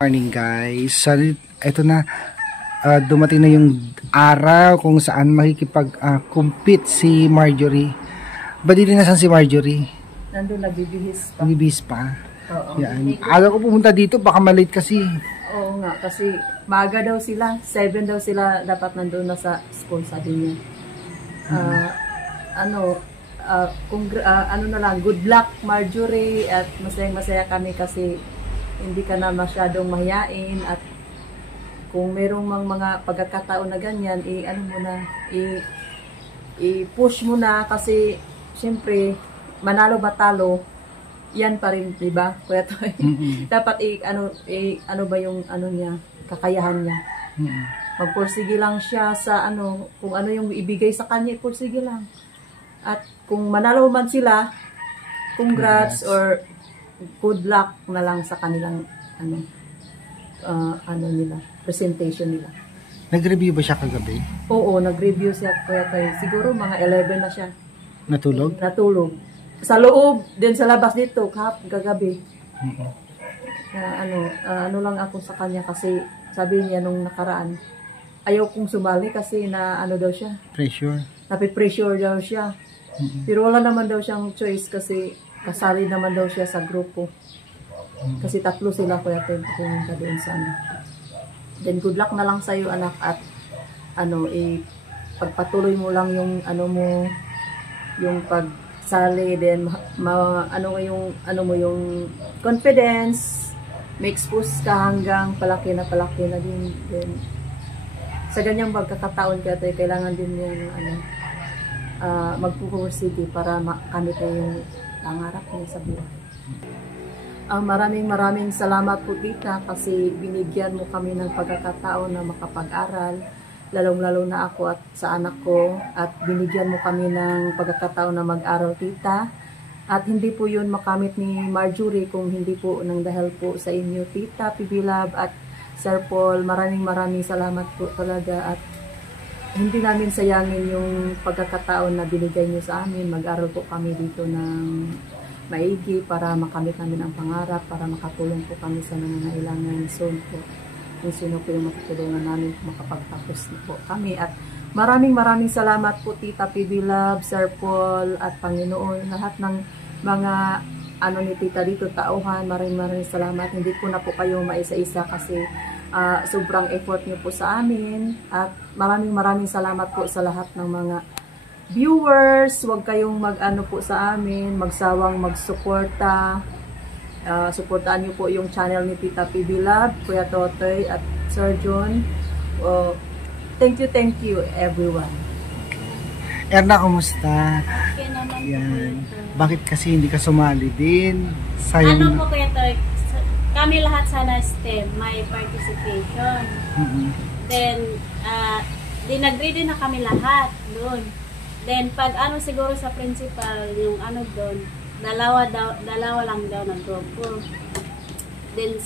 Morning guys, so, ito na dumating na yung araw kung saan makikipag-compete si Marjorie. Ba din nasan si Marjorie? Nandun nagbibihis pa. Nagbibihis pa? Oo. Yan. Aga ko pumunta dito, baka malate kasi. Oo nga, kasi maaga daw sila. 7 daw sila dapat nandun na sa school, sabi niya. Ano na lang, good luck Marjorie, at masayang-masaya kami kasi hindi ka na masyadong mahiyain, at kung merong mga pagkakataon na ganyan, i-push mo na kasi siyempre manalo batalo yan pa rin, di ba? Kuya Toy. Dapat ano ba yung niya, kakayahan niya. Magpursige lang siya sa kung ano yung ibigay sa kanya, pursige lang. At kung manalo man sila, congrats or good luck na lang sa kanilang nila, presentation nila. Nag-review ba siya kagabi? Oo, nag-review siya, Kuya Toy. Siguro mga 11 na siya. Natulog? Natulog. Sa loob, din sa labas dito, kagabi. Ano lang ako sa kanya kasi sabi niya nung nakaraan, ayaw kong sumali kasi daw siya. Pressure? Napipressure daw siya. Pero wala naman daw siyang choice kasi kasali naman daw siya sa grupo. Kasi 3 sila, Kuya Toy, pumunta doon sa Then good luck na lang sa iyo, anak, at pagpatuloy mo lang yung yung pagsali, then yung confidence, ma-expose ka hanggang palaki na din. Then sa ganyang pagkakataon, Kuya Toy, kailangan din niya magpupursige para makamit na yung pangarap niya sa buhay. Maraming salamat po, tita, kasi binigyan mo kami ng pagkakataon na makapag-aral, lalong-lalo na ako at sa anak ko, at binigyan mo kami ng pagkakataon na mag-aral, tita. At hindi po yun makamit ni Marjorie kung hindi po nang dahil po sa inyo, tita, PB Love at Sir Paul. Maraming salamat po talaga, at hindi namin sayangin yung pagkakataon na binigay nyo sa amin. Mag-aral po kami dito ng maigi para makamit namin ang pangarap, para makatulong po kami sa nangangailangan. Soon po, kung sino po yung matutulungan namin, makapagtapos na po kami. At maraming salamat po, tita, PB Love, Sir Paul, at Panginoon, lahat ng mga ni tita dito, tauhan. Maraming salamat. Hindi po na po kayo maisa-isa kasi sobrang effort niyo po sa amin, at maraming salamat po sa lahat ng mga viewers. Huwag kayong po sa amin, magsawang magsuporta. Suportahan niyo po yung channel ni Tita PB Love, Kuya Totoy, at Sir John. Thank you everyone. Erna, kumusta? Okay naman. Yan. Bakit kasi hindi ka sumali din? Sayang. Po, Kuya Toy? Kami lahat sana STEM, may participation. Then, nag-read din na kami lahat doon. Then, pag siguro sa principal, yung doon, dalawa lang daw na grupo. Then,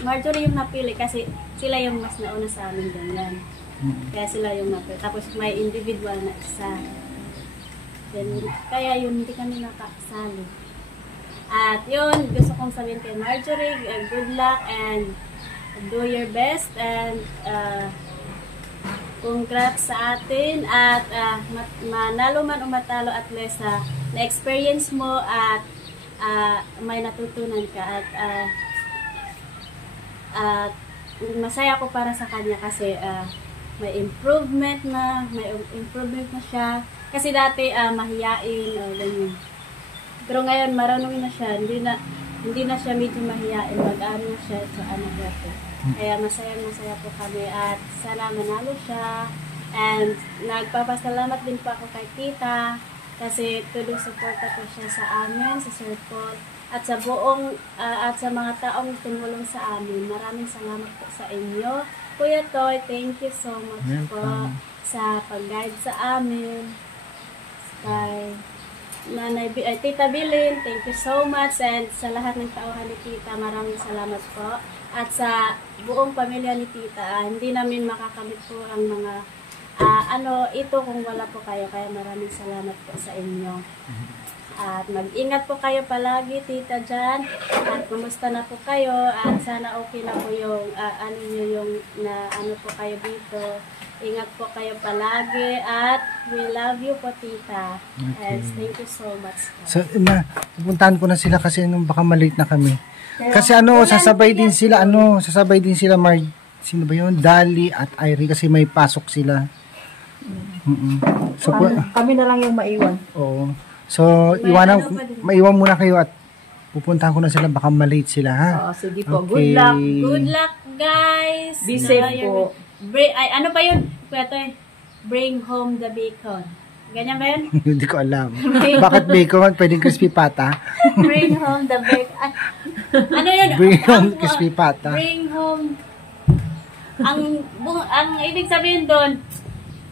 Marjorie yung napili kasi sila yung mas nauna sa amin ganyan. Kaya sila yung napili. Tapos, may individual na isa. Then, kaya yun, hindi kami nakasali. At yun, gusto kong sabihin kay Marjorie, good luck and do your best, and congrats sa atin, at manalo man o matalo, at least na-experience mo at may natutunan ka, at masaya ko para sa kanya kasi may improvement na siya, kasi dati mahiyain o ganyan. Pero ngayon, marunong na siya. Hindi na siya medyo mahiyain. Mag-aral na siya sa anak natin. Kaya masaya po kami. At sana manalo siya. And nagpapasalamat din po ako kay tita. Kasi tulong suporta po siya sa amin, sa Sir Paul. At sa buong, at sa mga taong tumulong sa amin. Maraming salamat po sa inyo. Kuya Toy, thank you so much po sa pag-guide sa amin. Tita Bilin, thank you so much, and sa lahat ng tauhan ni tita, maraming salamat po. At sa buong pamilya ni tita, hindi namin makakamit po ang mga ito kung wala po kayo, kaya maraming salamat po sa inyo. At mag-ingat po kayo palagi, tita dyan. At kumusta na po kayo. At sana okay na po yung ano nyo yung na ano po kayo dito. Ingat po kayo palagi. At we love you po, tita. Okay. And thank you so much. So, pupuntahan ko na sila kasi nung baka malate na kami. Kasi sasabay din sila, sino ba yun? Dali at Irene kasi may pasok sila. So, Kami na lang yung maiwan. oo. So, maiwan muna kayo at pupuntahan ko na sila, baka malate sila, ha? Oo, sige po. Okay. Good luck. Good luck, guys! Be safe po. Ano ba yun? Kuya Toy? Bring home the bacon. Ganyan ba yun? Hindi ko alam. Bakit bacon? Pwedeng crispy pata? Bring home the bacon. Ano yun? Bring home crispy pata. Bring home. Ang ibig sabihin doon,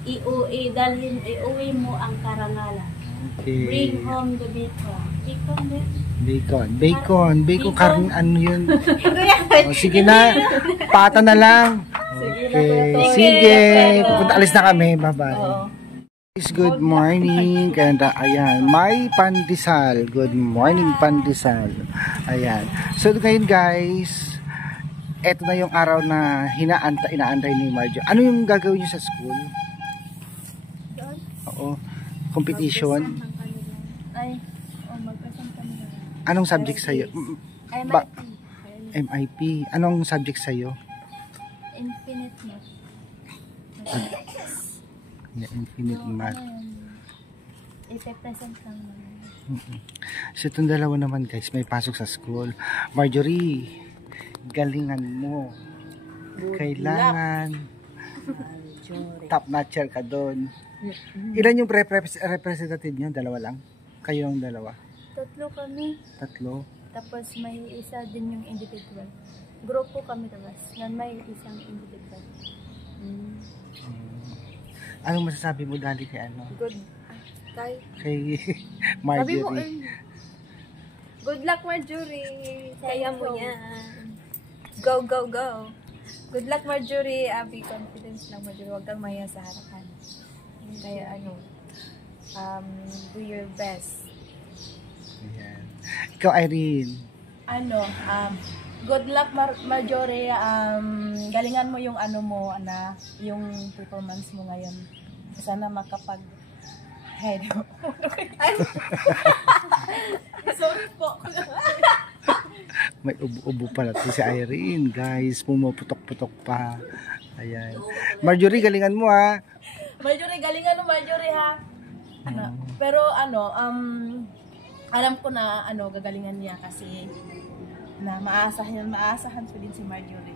iuwi mo ang karangalan. Okay. Bring home the bacon. Bacon din? Bacon, karne, ano yun? Sige na, pata na lang. Okay, sige. Alis na kami, bye-bye. Good morning. Kaya ayan, may pandesal. Good morning, pandesal. Ayan. So ngayon guys, eto na yung araw na inaantay ni Marjo. Ano yung gagawin niyo sa school? Oo. Competition. Anong subject sa'yo? MIP. Anong subject sa'yo? Infinite math. Infinite math. Ipe-present lang naman. So itong dalawa naman guys, may pasok sa school. Marjorie, galingan mo. Kailangan top notcher ka doon. Ilan yung representative niyo? Dalawa lang? Kayo ang dalawa? Tatlo kami. Tatlo? Tapos may isa din yung individual. Grupo kami tapos may isang individual. Anong masasabi mo dali kay ano? Good. Kay Sabi mo, Marjorie? good luck Marjorie. Kaya mo yan. Go, go, go. Good luck Marjorie. Be confidence lang Marjorie. Huwag kang maya sa harapan. Kaya do your best. Ayan. Ikaw Irene? Good luck Marjorie. Galingan mo yung yung performance mo ngayon. Sana makapag head. Sorry po. May ubo-ubo pala to si Irene, guys. Pumuputok-putok pa. Ayan. Marjorie, galingan mo ha. Marjorie, galingan mo Marjorie ha. Pero alam ko na gagalingan niya kasi na maasahan ko din si Marjorie.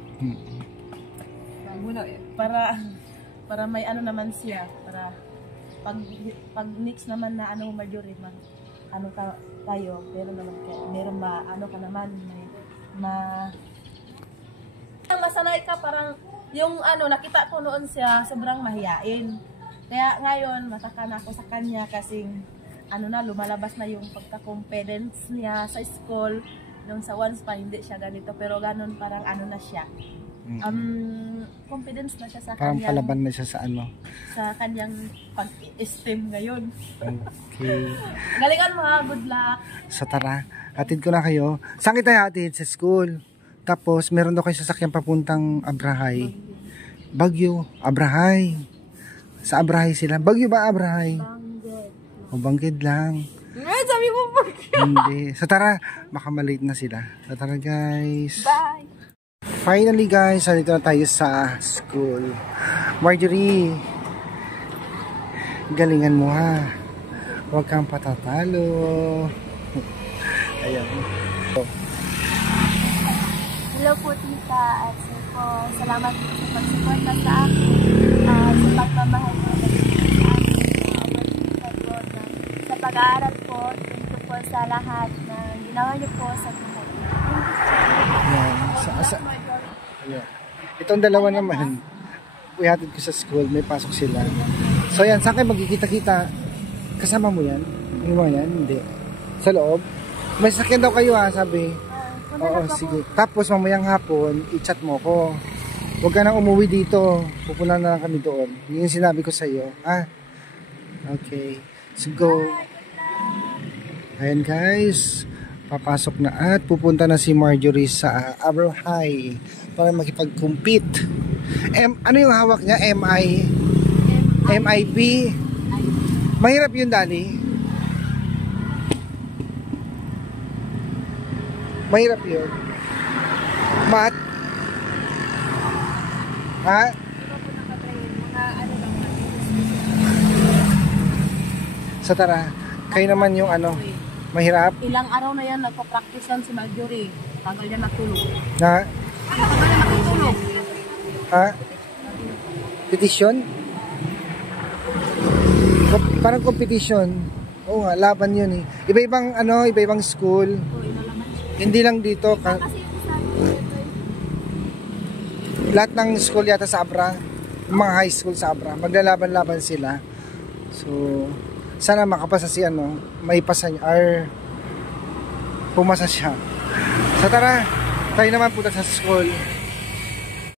Para may naman siya, para pag next naman na Marjorie tayo, meron ka naman masanay ka, parang yung nakita ko noon siya sobrang mahiyain. Kaya ngayon mataka na ako sa kanya kasi lumalabas na yung pagka-confidence niya sa school. Nung sa once pa hindi siya ganito, pero ganun parang na siya. Confidence na siya sa parang kanyang, palaban na siya sa kanyang pag-esteem ngayon. Okay. Galingan mo ha, good luck. So tara, hatid ko na kayo. Saan kita hatid? Sa school. Tapos meron daw kayo sasakyan papuntang Abrahay. Baguio, Abrahay. Sa Abrahay sila. Baguio ba Abrahay? O Bangged lang. Sabi mo Hindi. So tara, baka malate na sila. So tara guys. bye. Finally guys, nandito na tayo sa school. Marjorie, galingan mo ha. Huwag kang patatalo. Ayan. Hello po tita at sir po. Salamat po sa pagsuporta sa akin at sa pagmamahal po sa pag-aaral po. Thank you po sa lahat na ginawa niyo po sa buhay. Ayan. Ayan. Itong dalawa naman, ihatid ko sa school, may pasok sila. So yan, saan kayo magkikita-kita? Kasama mo yan? Ano mo yan? Hindi. Sa loob? May sakyan daw kayo ha, sabi. Oo, sige. Tapos mamayang hapon, i-chat mo ko. Huwag ka nang umuwi dito. Pupunan na lang kami doon. Yun yung sinabi ko sa iyo. Ah, okay. So go. Ayan guys, papasok na at pupunta na si Marjorie sa Abra High para makipag-compete. Ano yung hawak niya? MIP? Mahirap yun, Dali? Mahirap yun? Math? Ha? Sa tara, kayo naman yung ano, mahirap? Ilang araw na yan nagpa-practice yan si Marjorie. Tagal yan natulog. Na? Tagal yan natulog. Ha? Petition? Parang competition. Oo nga, laban yun eh. Iba-ibang ano, iba-ibang school. Hindi lang dito. Lahat ng school yata sa Abra, mga high school sa Abra, maglalaban-laban sila. So, sana makapasa si ano, may pasa niya, or pumasa siya. So tara, tayo naman punta sa school.